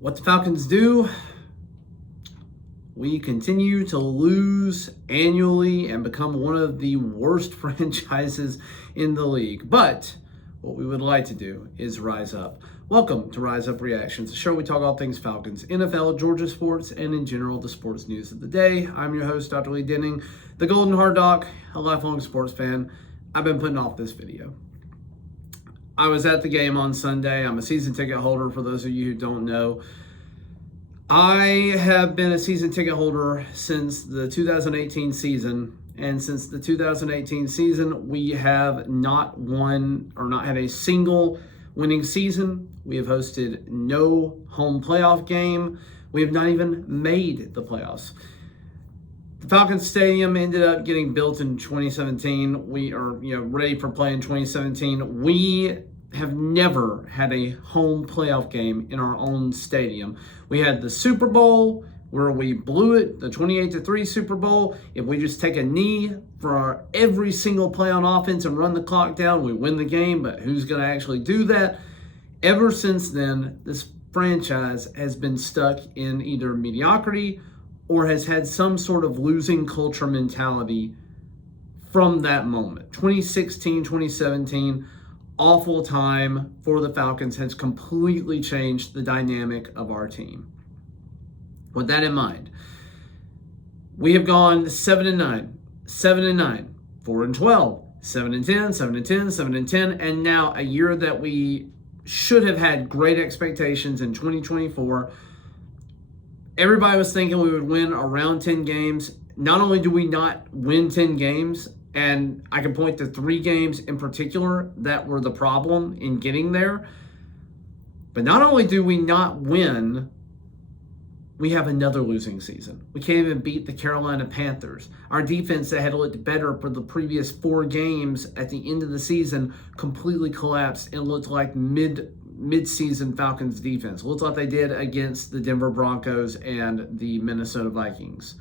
What the Falcons do, we continue to lose annually and become one of the worst franchises in the league. But what we would like to do is rise up. Welcome to Rise Up Reactions, a show where we talk all things Falcons, NFL, Georgia sports, and in general, the sports news of the day. I'm your host, Dr. Lee Denning, the Golden Hard Doc, a lifelong sports fan. I've been putting off this video. I was at the game on Sunday. I'm a season ticket holder, for those of you who don't know. I have been a season ticket holder since the 2018 season, and since the 2018 season, we have not won or not had a single winning season. We have hosted no home playoff game. We have not even made the playoffs. The Falcons Stadium ended up getting built in 2017. We are ready for play in 2017. We have never had a home playoff game in our own stadium. We had the Super Bowl where we blew it, the 28-3 Super Bowl. If we just take a knee for every single play on offense and run the clock down, we win the game, but who's going to actually do that? Ever since then, this franchise has been stuck in either mediocrity or has had some sort of losing culture mentality from that moment. 2016, 2017, awful time for the Falcons, has completely changed the dynamic of our team. With that in mind, we have gone 7-9, 7-9, 4-12, 7-10, 7-10, 7-10, and now a year that we should have had great expectations in 2024. Everybody was thinking we would win around 10 games. Not only do we not win 10 games, and I can point to 3 games in particular that were the problem in getting there, but not only do we not win, we have another losing season. We can't even beat the Carolina Panthers. Our defense that had looked better for the previous 4 games at the end of the season completely collapsed and looked like mid-season Falcons defense. Looked like they did against the Denver Broncos and the Minnesota Vikings.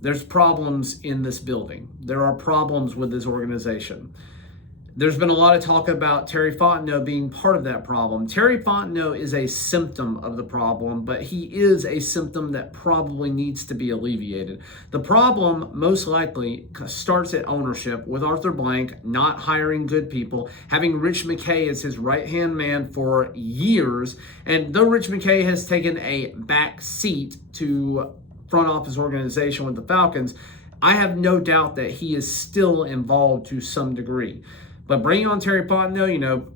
There's problems in this building. There are problems with this organization. There's been a lot of talk about Terry Fontenot being part of that problem. Terry Fontenot is a symptom of the problem, but he is a symptom that probably needs to be alleviated. The problem most likely starts at ownership, with Arthur Blank not hiring good people, having Rich McKay as his right-hand man for years. And though Rich McKay has taken a back seat to front office organization with the Falcons, I have no doubt that he is still involved to some degree. But bringing on Terry Fontenot,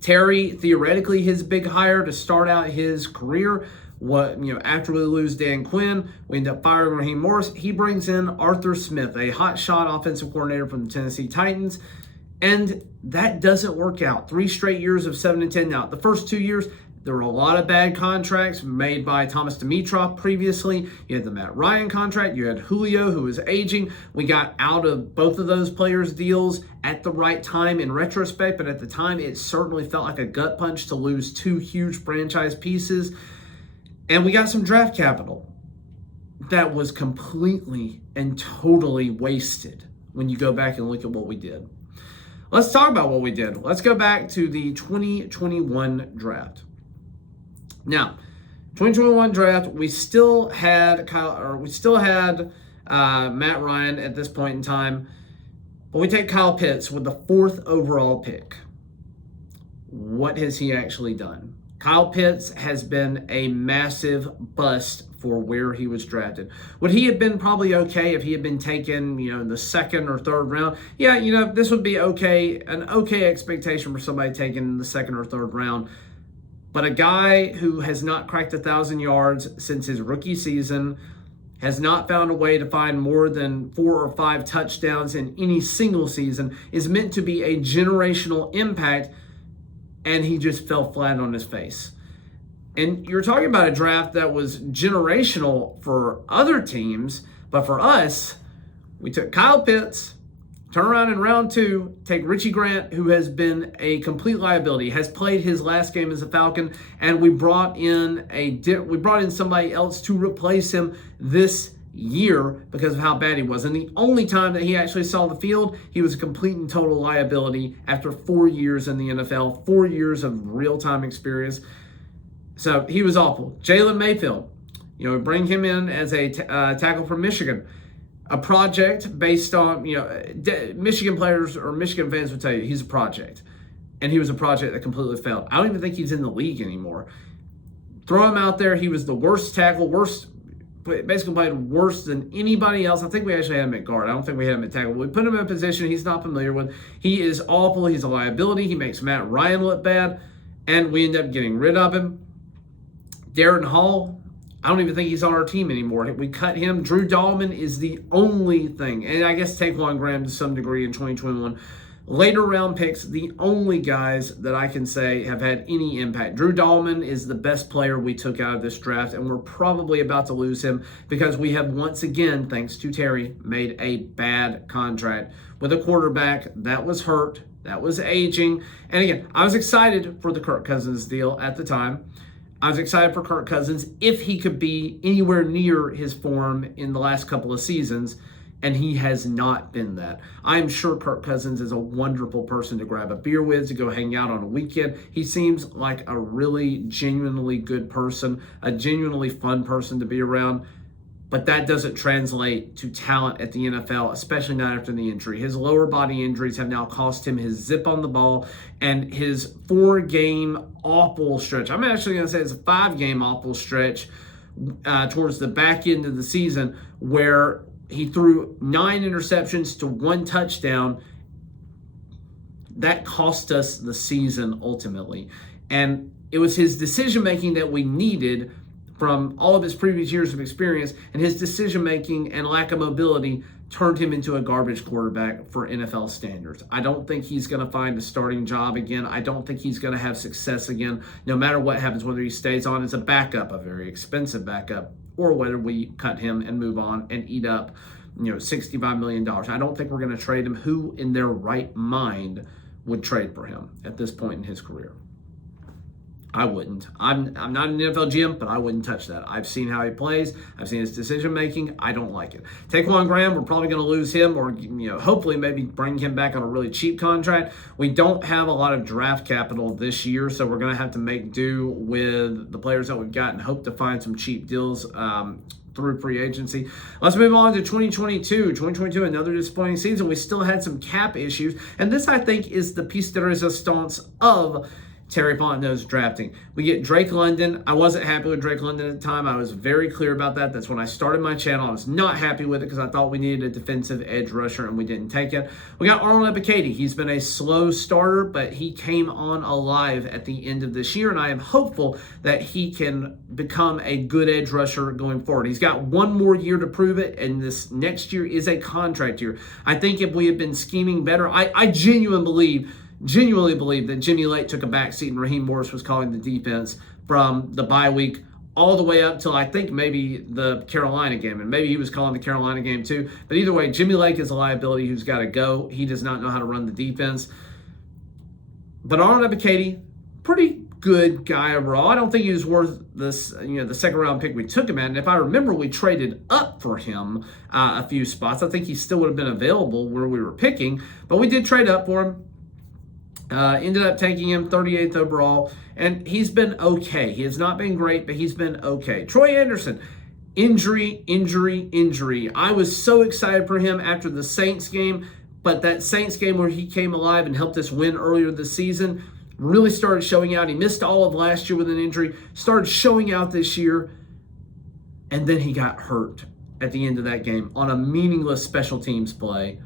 Terry, theoretically his big hire to start out his career, after we lose Dan Quinn, we end up firing Raheem Morris. He brings in Arthur Smith, a hotshot offensive coordinator from the Tennessee Titans, and that doesn't work out. 3 straight years of 7-10. Now, the first 2 years, there were a lot of bad contracts made by Thomas Dimitroff previously. You had the Matt Ryan contract. You had Julio, who was aging. We got out of both of those players' deals at the right time in retrospect, but at the time, it certainly felt like a gut punch to lose 2 huge franchise pieces. And we got some draft capital that was completely and totally wasted when you go back and look at what we did. Let's talk about what we did. Let's go back to the 2021 draft. Now, 2021 draft, we still had Matt Ryan at this point in time, but we take Kyle Pitts with the 4th overall pick. What has he actually done? Kyle Pitts has been a massive bust for where he was drafted. Would he have been probably okay if he had been taken, in the 2nd or 3rd round? Yeah, this would be okay, an okay expectation for somebody taken in the 2nd or 3rd round. But a guy who has not cracked 1,000 yards since his rookie season, has not found a way to find more than 4 or 5 touchdowns in any single season, is meant to be a generational impact, and he just fell flat on his face. And you're talking about a draft that was generational for other teams, but for us, we took Kyle Pitts, turn around in round 2, take Richie Grant, who has been a complete liability, has played his last game as a Falcon, and we brought in somebody else to replace him this year because of how bad he was. And the only time that he actually saw the field, he was a complete and total liability after 4 years in the NFL, 4 years of real-time experience. So he was awful. Jalen Mayfield, bring him in as a tackle from Michigan. A project based on, Michigan players or Michigan fans would tell you he's a project. And he was a project that completely failed. I don't even think he's in the league anymore. Throw him out there. He was the worst tackle, basically played worse than anybody else. I think we actually had him at guard. I don't think we had him at tackle. We put him in a position he's not familiar with. He is awful. He's a liability. He makes Matt Ryan look bad. And we end up getting rid of him. Darren Hall, I don't even think he's on our team anymore. We cut him. Drew Dahlman is the only thing. And I guess Taquan Graham to some degree in 2021. Later round picks, the only guys that I can say have had any impact. Drew Dahlman is the best player we took out of this draft, and we're probably about to lose him because we have once again, thanks to Terry, made a bad contract with a quarterback that was hurt, that was aging. And again, I was excited for the Kirk Cousins deal at the time. I was excited for Kirk Cousins if he could be anywhere near his form in the last couple of seasons, and he has not been that. I'm sure Kirk Cousins is a wonderful person to grab a beer with, to go hang out on a weekend. He seems like a really genuinely good person, a genuinely fun person to be around. But that doesn't translate to talent at the NFL, especially not after the injury. His lower body injuries have now cost him his zip on the ball and his 4-game awful stretch. I'm actually going to say it's a 5-game awful stretch towards the back end of the season where he threw 9 interceptions to 1 touchdown. That cost us the season ultimately. And it was his decision-making that we needed from all of his previous years of experience, and his decision-making and lack of mobility turned him into a garbage quarterback for NFL standards. I don't think he's going to find a starting job again. I don't think he's going to have success again, no matter what happens, whether he stays on as a backup, a very expensive backup, or whether we cut him and move on and eat up, $65 million. I don't think we're going to trade him. Who in their right mind would trade for him at this point in his career? I wouldn't. I'm not an NFL GM, but I wouldn't touch that. I've seen how he plays. I've seen his decision making. I don't like it. Taquan Graham, we're probably going to lose him, or hopefully maybe bring him back on a really cheap contract. We don't have a lot of draft capital this year, so we're going to have to make do with the players that we've got and hope to find some cheap deals through free agency. Let's move on to 2022. 2022, another disappointing season. We still had some cap issues, and this I think is the piece de resistance of Terry Fontenot's drafting. We get Drake London. I wasn't happy with Drake London at the time. I was very clear about that. That's when I started my channel. I was not happy with it because I thought we needed a defensive edge rusher and we didn't take it. We got Arnold Ebiketie. He's been a slow starter, but he came on alive at the end of this year, and I am hopeful that he can become a good edge rusher going forward. He's got one more year to prove it, and this next year is a contract year. I think if we had been scheming better, I genuinely believe that Jimmy Lake took a backseat and Raheem Morris was calling the defense from the bye week all the way up till I think maybe the Carolina game, and maybe he was calling the Carolina game too. But either way, Jimmy Lake is a liability who's got to go. He does not know how to run the defense. But Arnold Ebiketie, pretty good guy overall. I don't think he was worth this, the second round pick we took him at. And if I remember, we traded up for him a few spots. I think he still would have been available where we were picking, but we did trade up for him. Ended up taking him 38th overall, and he's been okay. He has not been great, but he's been okay. Troy Anderson, injury. I was so excited for him after the Saints game, but that Saints game where he came alive and helped us win earlier this season really started showing out. He missed all of last year with an injury, started showing out this year, and then he got hurt at the end of that game on a meaningless special teams play.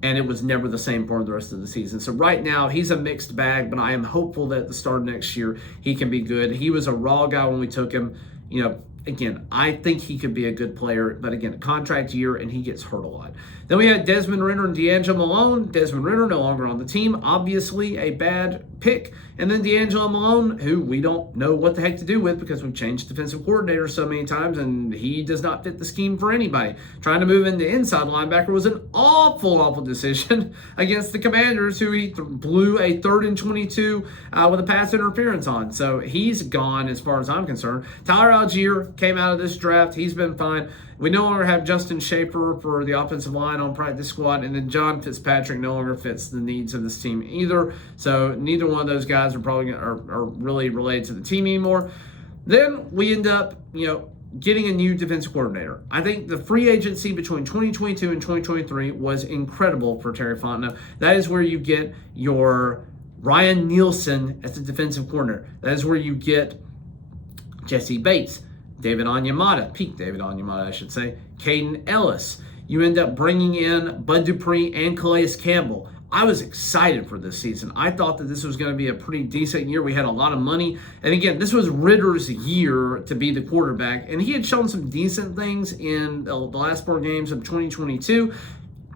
And it was never the same for the rest of the season. So right now, he's a mixed bag, but I am hopeful that at the start of next year, he can be good. He was a raw guy when we took him. Again, I think he could be a good player, but again, a contract year, and he gets hurt a lot. Then we had Desmond Ridder and D'Angelo Malone. Desmond Ridder no longer on the team, obviously a bad pick. And then D'Angelo Malone, who we don't know what the heck to do with because we've changed defensive coordinators so many times, and he does not fit the scheme for anybody. Trying to move into inside linebacker was an awful decision against the Commanders, who he blew a 3rd and 22 with a pass interference on. So he's gone as far as I'm concerned. Tyler Algier, Turner came out of this draft. He's been fine. We no longer have Justin Schaefer for the offensive line on practice squad, and then John Fitzpatrick no longer fits the needs of this team either. So neither one of those guys are probably are really related to the team anymore. Then we end up, getting a new defensive coordinator. I think the free agency between 2022 and 2023 was incredible for Terry Fontenot. That is where you get your Ryan Nielsen as the defensive coordinator. That is where you get Jesse Bates, David Onyemata, peak David Onyemata, I should say, Caden Ellis. You end up bringing in Bud Dupree and Calais Campbell. I was excited for this season. I thought that this was going to be a pretty decent year. We had a lot of money. And again, this was Ritter's year to be the quarterback. And he had shown some decent things in the last 4 games of 2022.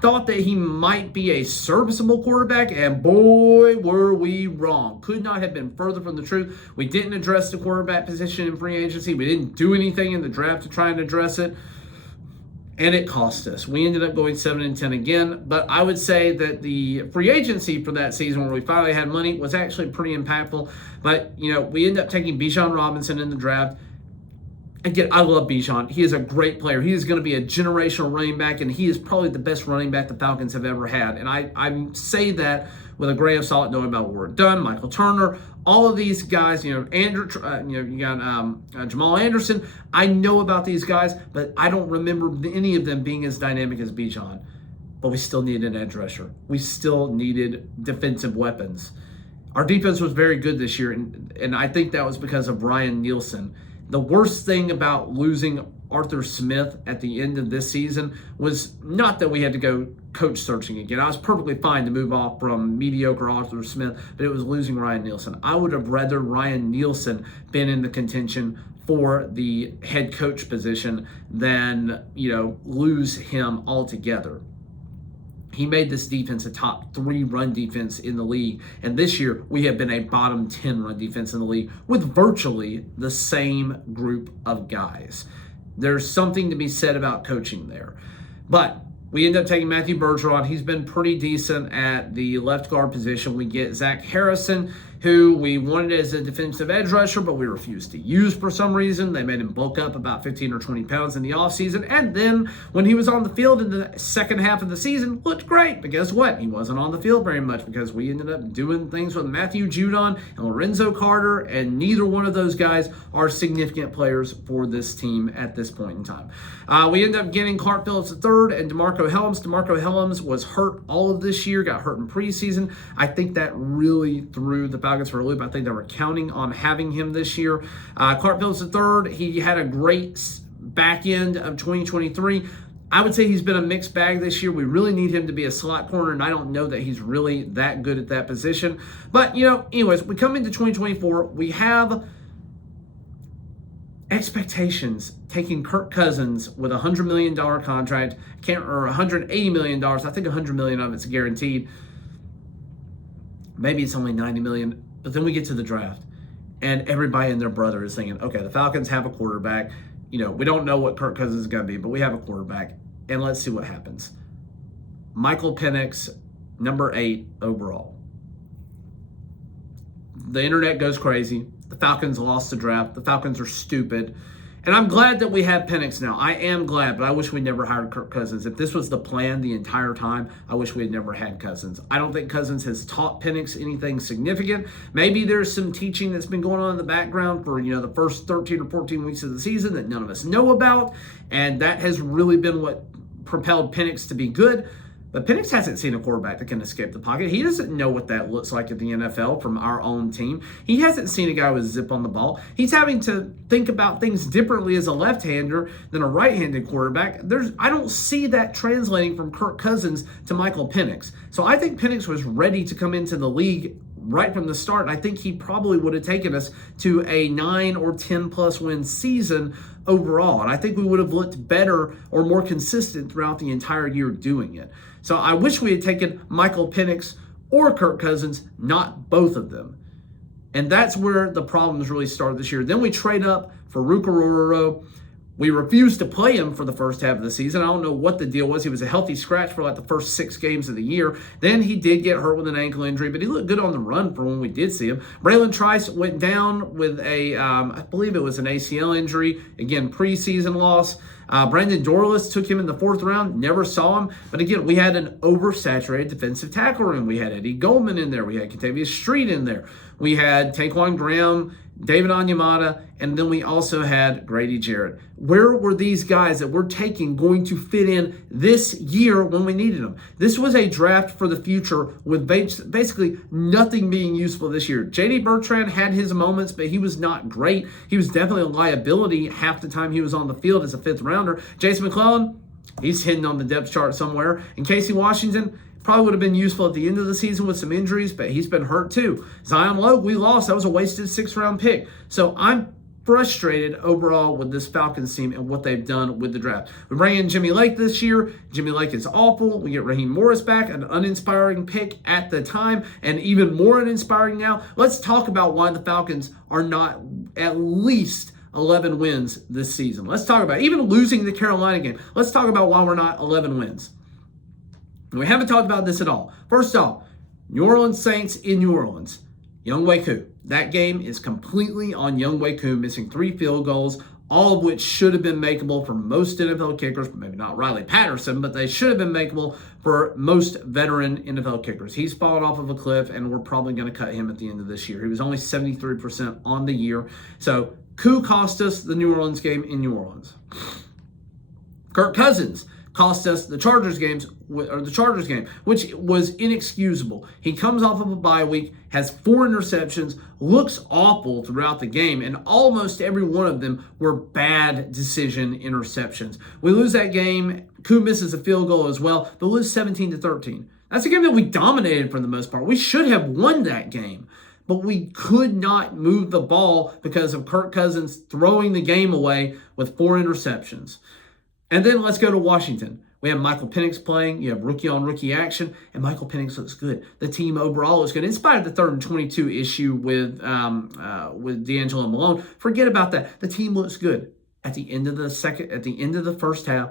Thought that he might be a serviceable quarterback, and boy, were we wrong. Could not have been further from the truth. We didn't address the quarterback position in free agency. We didn't do anything in the draft to try and address it. And it cost us. We ended up going 7-10 again. But I would say that the free agency for that season, where we finally had money, was actually pretty impactful. But, we ended up taking Bijan Robinson in the draft. Again, I love Bijan. He is a great player. He is going to be a generational running back, and he is probably the best running back the Falcons have ever had. And I say that with a grain of salt, knowing about what we're done. Michael Turner, all of these guys, Andrew, you got Jamal Anderson. I know about these guys, but I don't remember any of them being as dynamic as Bijan. But we still needed an edge rusher. We still needed defensive weapons. Our defense was very good this year, and I think that was because of Ryan Nielsen. The worst thing about losing Arthur Smith at the end of this season was not that we had to go coach searching again. I was perfectly fine to move off from mediocre Arthur Smith, but it was losing Ryan Nielsen. I would have rather Ryan Nielsen been in the contention for the head coach position than, lose him altogether. He made this defense a top 3 run defense in the league. And this year, we have been a bottom 10 run defense in the league with virtually the same group of guys. There's something to be said about coaching there. But we end up taking Matthew Bergeron. He's been pretty decent at the left guard position. We get Zach Harrison, who we wanted as a defensive edge rusher, but we refused to use for some reason. They made him bulk up about 15 or 20 pounds in the offseason. And then when he was on the field in the second half of the season, looked great. But guess what? He wasn't on the field very much because we ended up doing things with Matthew Judon and Lorenzo Carter, and neither one of those guys are significant players for this team at this point in time. We ended up getting Clark Phillips III and DeMarco Hellams. DeMarco Hellams was hurt all of this year, got hurt in preseason. I think that really threw the Falcons for a loop. I think they were counting on having him this year. Clark Phillips III, he had a great back end of 2023. I would say he's been a mixed bag this year. We really need him to be a slot corner, and I don't know that he's really that good at that position. But, anyways, we come into 2024. We have expectations taking Kirk Cousins with a $100 million contract, or $180 million. I think $100 million of it's guaranteed. Maybe it's only $90 million. But then we get to the draft, and everybody and their brother is thinking, okay, the Falcons have a quarterback. We don't know what Kirk Cousins is going to be, but we have a quarterback, and let's see what happens. Michael Penix, number 8 overall. The internet goes crazy. The Falcons lost the draft. The Falcons are stupid. And I'm glad that we have Penix now. I am glad, but I wish we never hired Kirk Cousins. If this was the plan the entire time, I wish we had never had Cousins. I don't think Cousins has taught Penix anything significant. Maybe there's some teaching that's been going on in the background for, the first 13 or 14 weeks of the season that none of us know about. And that has really been what propelled Penix to be good. But Penix hasn't seen a quarterback that can escape the pocket. He doesn't know what that looks like at the NFL from our own team. He hasn't seen a guy with zip on the ball. He's having to think about things differently as a left-hander than a right-handed quarterback. I don't see that translating from Kirk Cousins to Michael Penix. So I think Penix was ready to come into the league right from the start. I think he probably would have taken us to a 9 or 10 plus win season overall. And I think we would have looked better or more consistent throughout the entire year doing it. So I wish we had taken Michael Penix or Kirk Cousins, not both of them. And that's where the problems really started this year. Then we trade up for Ruka Rororo. We refused to play him for the first half of the season. I don't know what the deal was. He was a healthy scratch for like the first 6 games of the year. Then he did get hurt with an ankle injury, but he looked good on the run for when we did see him. Braylon Trice went down with I believe it was an ACL injury. Again, preseason loss. Brandon Dorlus took him in the 4th round. Never saw him. But again, we had an oversaturated defensive tackle room. We had Eddie Goldman in there. We had Kentavious Street in there. We had Taquan Graham, David Onyemata, and then we also had Grady Jarrett. Where were these guys that we're taking going to fit in this year when we needed them? This was a draft for the future with basically nothing being useful this year. J.D. Bertrand had his moments, but he was not great. He was definitely a liability half the time he was on the field as a 5th rounder. Jason McClellan, he's hidden on the depth chart somewhere. And Casey Washington, probably would have been useful at the end of the season with some injuries, but he's been hurt too. Zion Logue, we lost. That was a wasted 6th-round pick. So I'm frustrated overall with this Falcons team and what they've done with the draft. We bring in Jimmy Lake this year. Jimmy Lake is awful. We get Raheem Morris back, an uninspiring pick at the time, and even more uninspiring now. Let's talk about why the Falcons are not at least 11 wins this season. Let's talk about even losing the Carolina game. Let's talk about why we're not 11 wins. We haven't talked about this at all. First off, New Orleans Saints in New Orleans. Younghoe Koo. That game is completely on Younghoe Koo, missing 3 field goals, all of which should have been makeable for most NFL kickers, maybe not Riley Patterson, but they should have been makeable for most veteran NFL kickers. He's fallen off of a cliff, and we're probably going to cut him at the end of this year. He was only 73% on the year. So Koo cost us the New Orleans game in New Orleans. Kirk Cousins cost us the Chargers game, which was inexcusable. He comes off of a bye week, has 4 interceptions, looks awful throughout the game, and almost every one of them were bad decision interceptions. We lose that game. Koo misses a field goal as well. They lose 17-13. That's a game that we dominated for the most part. We should have won that game, but we could not move the ball because of Kirk Cousins throwing the game away with 4 interceptions. And then let's go to Washington. We have Michael Penix playing. You have rookie-on-rookie action, and Michael Penix looks good. The team overall is good. In spite of the 3rd and 22 issue with D'Angelo Malone, forget about that. The team looks good. At the end of the first half,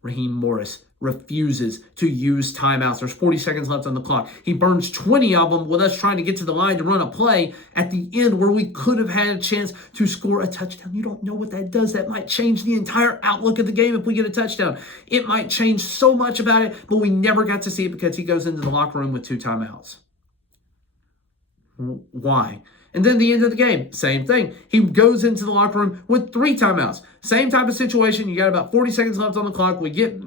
Raheem Morris refuses to use timeouts. There's 40 seconds left on the clock. He burns 20 of them with us trying to get to the line to run a play at the end where we could have had a chance to score a touchdown. You don't know what that does. That might change the entire outlook of the game if we get a touchdown. It might change so much about it, but we never got to see it because he goes into the locker room with 2 timeouts. Why? And then the end of the game, same thing. He goes into the locker room with 3 timeouts. Same type of situation. You got about 40 seconds left on the clock. We get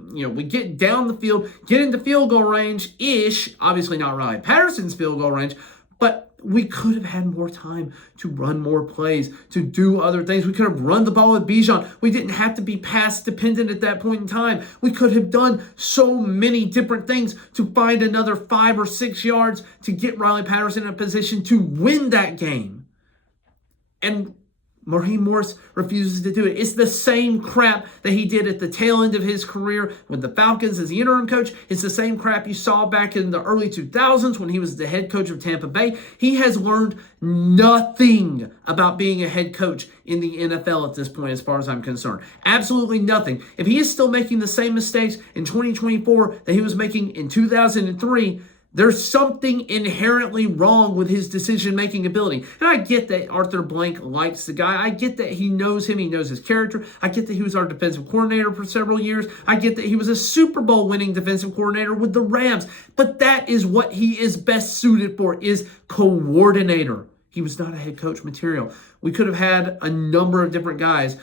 down the field, get into field goal range-ish. Obviously not Riley Patterson's field goal range, but we could have had more time to run more plays, to do other things. We could have run the ball with Bijan. We didn't have to be pass dependent at that point in time. We could have done so many different things to find another 5 or 6 yards to get Riley Patterson in a position to win that game. And Raheem Morris refuses to do it. It's the same crap that he did at the tail end of his career with the Falcons as the interim coach. It's the same crap you saw back in the early 2000s when he was the head coach of Tampa Bay. He has learned nothing about being a head coach in the NFL at this point, as far as I'm concerned. Absolutely nothing. If he is still making the same mistakes in 2024 that he was making in 2003, there's something inherently wrong with his decision-making ability. And I get that Arthur Blank likes the guy. I get that he knows him. He knows his character. I get that he was our defensive coordinator for several years. I get that he was a Super Bowl winning defensive coordinator with the Rams. But that is what he is best suited for, is coordinator. He was not a head coach material. We could have had a number of different guys.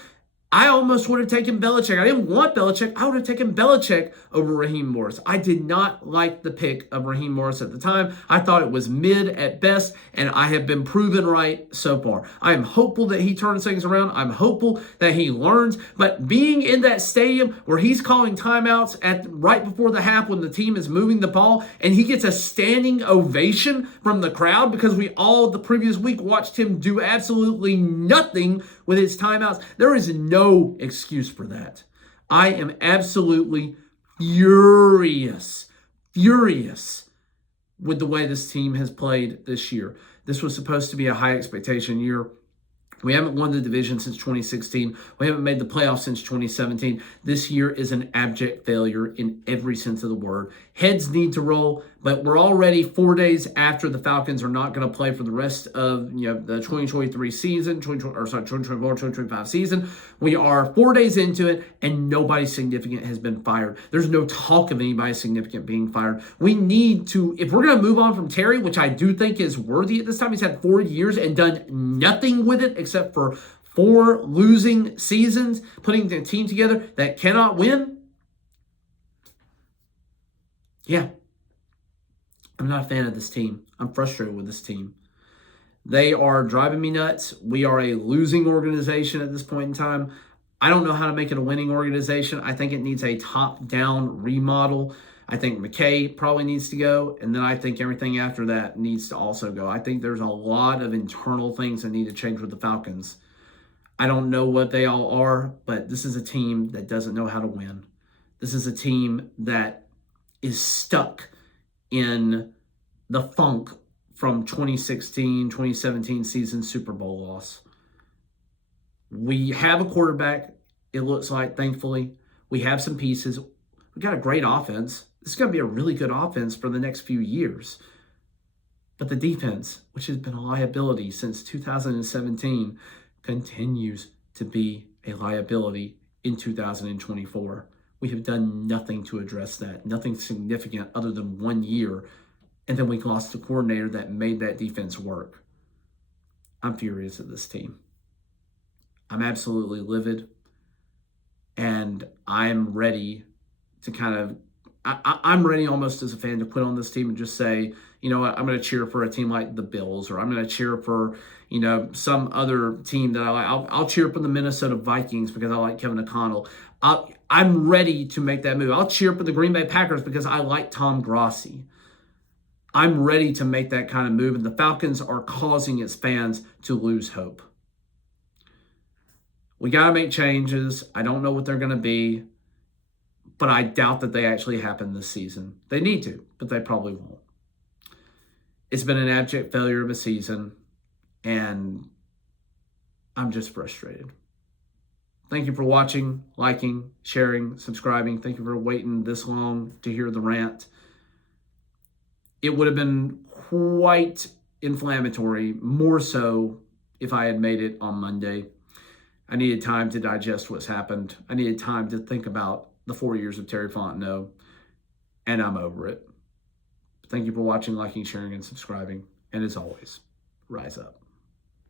I almost would have taken Belichick. I didn't want Belichick. I would have taken Belichick over Raheem Morris. I did not like the pick of Raheem Morris at the time. I thought it was mid at best, and I have been proven right so far. I am hopeful that he turns things around. I'm hopeful that he learns. But being in that stadium where he's calling timeouts right before the half when the team is moving the ball, and he gets a standing ovation from the crowd because we all the previous week watched him do absolutely nothing with his timeouts, there is no excuse for that. I am absolutely furious with the way this team has played this year. This was supposed to be a high expectation year We haven't won the division since 2016. We haven't made the playoffs since 2017. This year is an abject failure in every sense of the word. Heads need to roll, but we're already 4 days after the Falcons are not going to play for the rest of the 2023 season, 2024-2025 season. We are 4 days into it, and nobody significant has been fired. There's no talk of anybody significant being fired. We need to, if we're going to move on from Terry, which I do think is worthy at this time, he's had 4 years and done nothing with it except for 4 losing seasons, putting the team together that cannot win. Yeah, I'm not a fan of this team. I'm frustrated with this team. They are driving me nuts. We are a losing organization at this point in time. I don't know how to make it a winning organization. I think it needs a top-down remodel. I think McKay probably needs to go, and then I think everything after that needs to also go. I think there's a lot of internal things that need to change with the Falcons. I don't know what they all are, but this is a team that doesn't know how to win. This is a team that is stuck in the funk from 2016, 2017 season Super Bowl loss. We have a quarterback, it looks like, thankfully. We have some pieces. We got a great offense. This is going to be a really good offense for the next few years. But the defense, which has been a liability since 2017, continues to be a liability in 2024. We have done nothing to address that, nothing significant other than 1 year, and then we lost the coordinator that made that defense work. I'm furious at this team. I'm absolutely livid, and I'm ready to I'm ready almost as a fan to quit on this team and just say, you know what, I'm going to cheer for a team like the Bills, or I'm going to cheer for, some other team that I like. I'll cheer for the Minnesota Vikings because I like Kevin O'Connell. I'm ready to make that move. I'll cheer for the Green Bay Packers because I like Tom Grossi. I'm ready to make that kind of move, and the Falcons are causing its fans to lose hope. We got to make changes. I don't know what they're going to be, but I doubt that they actually happen this season. They need to, but they probably won't. It's been an abject failure of a season, and I'm just frustrated. Thank you for watching, liking, sharing, subscribing. Thank you for waiting this long to hear the rant. It would have been quite inflammatory, more so if I had made it on Monday. I needed time to digest what's happened. I needed time to think about the 4 years of Terry Fontenot, and I'm over it. Thank you for watching, liking, sharing, and subscribing. And as always, rise up.